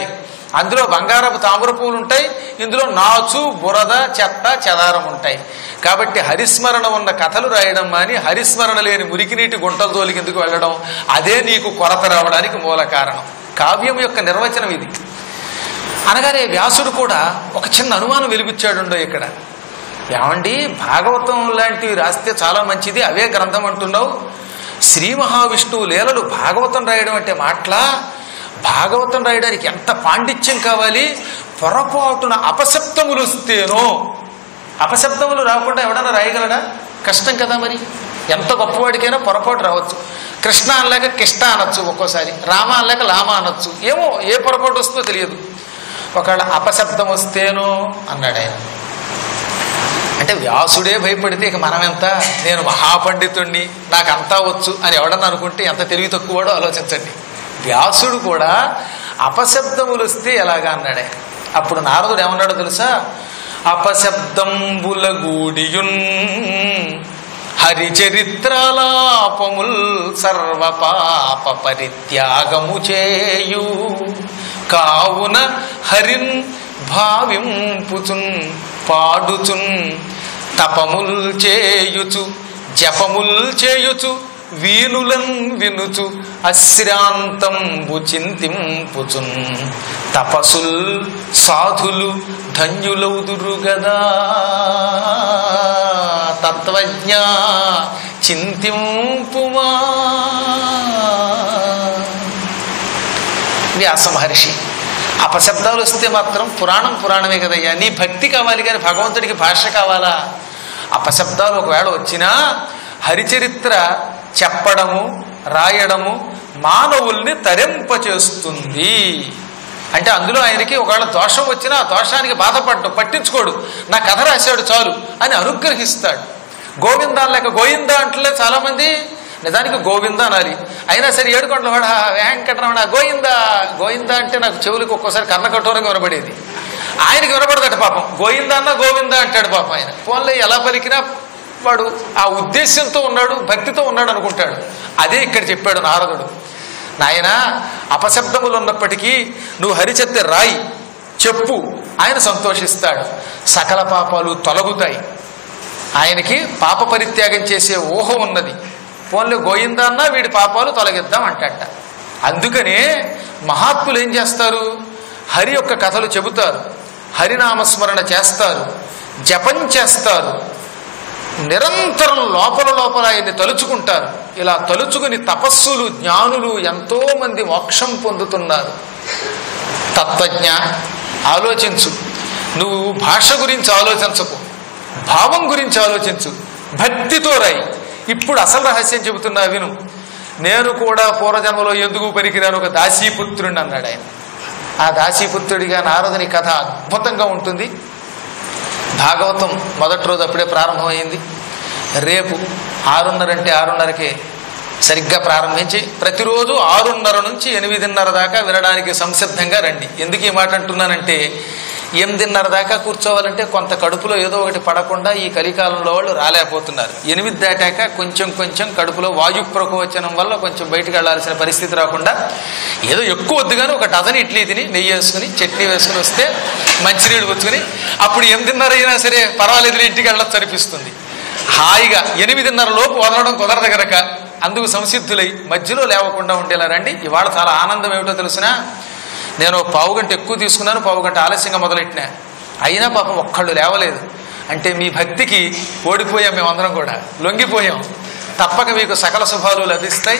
అందులో బంగారపు తామర పువ్వులు ఉంటాయి, ఇందులో నాచు, బురద, చెత్త, చెదారం ఉంటాయి. కాబట్టి హరిస్మరణ ఉన్న కథలు రాయడం మాని హరిస్మరణ లేని మురికి నీటి గుంటల జోలికి ఎందుకు వెళ్ళడం? అదే నీకు కొరత రావడానికి మూల కారణం. కావ్యం యొక్క నిర్వచనం ఇది. అనగానే వ్యాసుడు కూడా ఒక చిన్న అనుమానం వెలిపించాడుండో ఇక్కడ. ఏమండి, భాగవతం లాంటివి రాస్తే చాలా మంచిది, అవే గ్రంథం అంటున్నావు. శ్రీ మహావిష్ణువు లీలలు భాగవతం రాయడం అంటే మాటలా? భాగవతం రాయడానికి ఎంత పాండిత్యం కావాలి? పొరపాటున అపశబ్దములు వస్తేనో. అపశబ్దములు రాకుండా ఎవడన్నా రాయగలడా? కష్టం కదా. మరి ఎంత గొప్పవాడికైనా పొరపాటు రావచ్చు. కృష్ణ అనలేక కిష్ట అనొచ్చు, ఒక్కోసారి రామ అనలేక లామ అనొచ్చు. ఏమో ఏ పొరపాటు వస్తుందో తెలియదు. ఒకవేళ అపశబ్దం వస్తేనో అన్నాడు ఆయన. అంటే వ్యాసుడే భయపడితే ఇక మనమెంత, నేను మహాపండితుణ్ణి నాకంతా వచ్చు అని ఎవడన్నా అనుకుంటే ఎంత తెలివి తక్కువడో ఆలోచించండి. వ్యాసుడు కూడా అపశబ్దములు వస్తే ఎలాగా అన్నాడే. అప్పుడు నారదుడు ఏమన్నాడో తెలుసా? అపశబ్దంబుల గూడియున్ హరిచరిత్రలాపముల్ సర్వపాప పరిత్యాగము చేయు కావున హరిన్ భావింపుచున్ పాడుచున్ తపముల్ చేయుచు జపముల్ చేయుచు వీనులన్ వినుచు అశ్రాంతంబు చింతింపుచున్ తపసుల్ సాధులు ధన్యులౌదురు గదా తత్వజ్ఞ చింతింపుమా. వ్యాస మహర్షి, అపశబ్దాలు వస్తే మాత్రం పురాణమే కదయ్యా. నీ భక్తి కావాలి కానీ భగవంతుడికి భాష కావాలా? అపశబ్దాలు ఒకవేళ వచ్చినా హరిచరిత్ర చెప్పడము రాయడము మానవుల్ని తరింపచేస్తుంది. అంటే అందులో ఆయనకి ఒకవేళ దోషం వచ్చినా ఆ దోషానికి బాధపడ్డం పట్టించుకోడు, నా కథ రాశాడు చాలు అని అనుగ్రహిస్తాడు. గోవిందా లేక గోవిందా అంటలే చాలా మంది, నిజానికి గోవిందా అనాలి. అయినా సరే ఏడుకొండల వాడ వెంకటరమణ గోవిందా గోవిందా అంటే నాకు చెవులకు ఒక్కోసారి కర్ణకఠోరంగా వినబడేది. ఆయనకి వినబడదట పాపం. గోవిందా అన్న గోవిందా అంటాడు పాపం ఆయన. ఫోన్లో ఎలా పలికినా వాడు ఆ ఉద్దేశ్యంతో ఉన్నాడు, భక్తితో ఉన్నాడు అనుకుంటాడు. అదే ఇక్కడ చెప్పాడు నారదుడు. నాయన, అపశబ్దములు ఉన్నప్పటికీ నువ్వు హరిచరిత్ర రాయి చెప్పు, ఆయన సంతోషిస్తాడు. సకల పాపాలు తొలగుతాయి. ఆయనకి పాప పరిత్యాగం చేసే ఊహ ఉన్నది. ఫోన్లో గోయిందా అన్నా వీడి పాపాలు తొలగిద్దాం అంటట. అందుకనే మహాత్ములు ఏం చేస్తారు? హరి యొక్క కథలు చెబుతారు, హరినామస్మరణ చేస్తారు, జపం చేస్తారు, నిరంతరం లోపల ఆయన్ని తలుచుకుంటారు. ఇలా తలుచుకుని తపస్సులు జ్ఞానులు ఎంతో మంది మోక్షం పొందుతున్నారు. తత్వజ్ఞ, ఆలోచించు. నువ్వు భాష గురించి ఆలోచించకు, భావం గురించి ఆలోచించు, భక్తితో రాయి. ఇప్పుడు అసలు రహస్యం చెబుతున్నా విను. నేను కూడా పూర్వజన్మలో ఎందుకు పనికిరాను ఒక దాసీపుత్రుడిని అన్నాడు ఆయన. ఆ దాసీపుత్రుడిగా నారదుని కథ అద్భుతంగా ఉంటుంది. భాగవతం మొదటి రోజు అప్పుడే ప్రారంభమైంది. రేపు 6:30 అంటే 6:30కే సరిగ్గా ప్రారంభించి ప్రతిరోజు 6:30 నుంచి 8:30 దాకా వినడానికి సంసిద్ధంగా రండి. ఎందుకు ఈ మాట అంటున్నానంటే 8:30 దాకా కూర్చోవాలంటే కొంత కడుపులో ఏదో ఒకటి పడకుండా ఈ కలికాలంలో వాళ్ళు రాలేకపోతున్నారు. 8 దాటాక కొంచెం కడుపులో వాయు ప్రకోచనం వల్ల కొంచెం బయటకు వెళ్లాల్సిన పరిస్థితి రాకుండా ఏదో ఎక్కువ వద్దుగానే ఒక డజన్ ఇడ్లీ తిని నెయ్యి వేసుకుని చట్నీ వేసుకుని వస్తే మంచినీళ్ళు వచ్చుకుని అప్పుడు 8:30 అయినా సరే పర్వాలేదు ఇంటికి వెళ్ళొచ్చు అనిపిస్తుంది. హాయిగా 8:30 లోపు వదలడం కుదరదు గనక అందుకు సంసిద్ధులై మధ్యలో లేవకుండా ఉండేలా రండి. ఇవాళ చాలా ఆనందం ఏమిటో తెలుసునా? నేను 1/2 గంట ఎక్కువ తీసుకున్నాను, 1/2 గంట ఆలస్యంగా మొదలెట్టినా. అయినా పాపం ఒక్కళ్ళు లేవలేదు. అంటే మీ భక్తికి ఓడిపోయాం, మేమందరం కూడా లొంగిపోయాం. తప్పక మీకు సకల శుభాలు లభిస్తాయి.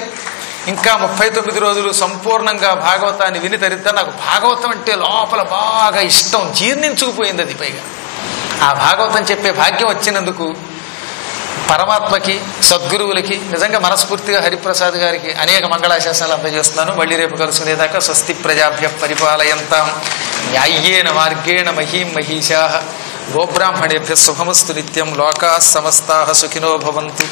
ఇంకా 39 రోజులు సంపూర్ణంగా భాగవతాన్ని విని తరిద్దా. నాకు భాగవతం అంటే లోపల బాగా ఇష్టం, జీర్ణించుకుపోయింది అది. పైగా ఆ భాగవతం చెప్పే భాగ్యం వచ్చినందుకు పరమాత్మకి, సద్గురువులకి నిజంగా మనస్ఫూర్తిగా హరిప్రసాద్ గారికి అనేక మంగళాశాసనాలు అందజేస్తున్నాను. మళ్ళీ రేపు కలుసుకునేదాకా స్వస్తి ప్రజాభ్య పరిపాలయంతాం న్యాయ్యేన మార్గేణ మహీం మహిషాః గోబ్రాహ్మణేభ్యః శుభమస్తు నిత్యం. లోకాః సమస్తాః సుఖినో భవంతు.